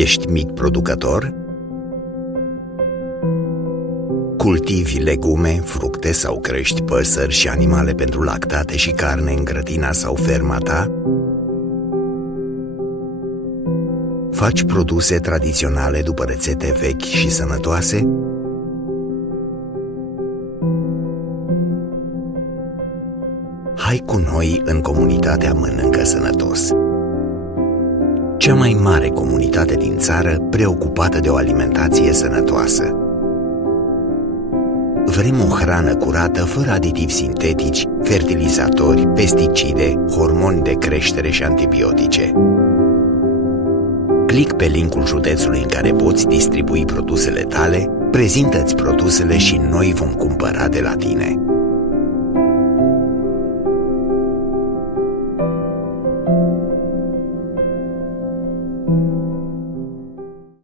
Ești mic producător? Cultivi legume, fructe sau crești păsări și animale pentru lactate și carne în grădina sau ferma ta? Faci produse tradiționale după rețete vechi și sănătoase? Hai cu noi în comunitatea Mănâncă Sănătos, cea mai mare comunitate din țară preocupată de o alimentație sănătoasă. Vrem o hrană curată, fără aditivi sintetici, fertilizatori, pesticide, hormoni de creștere și antibiotice. Click pe linkul județului în care poți distribui produsele tale, prezintă-ți produsele și noi vom cumpăra de la tine.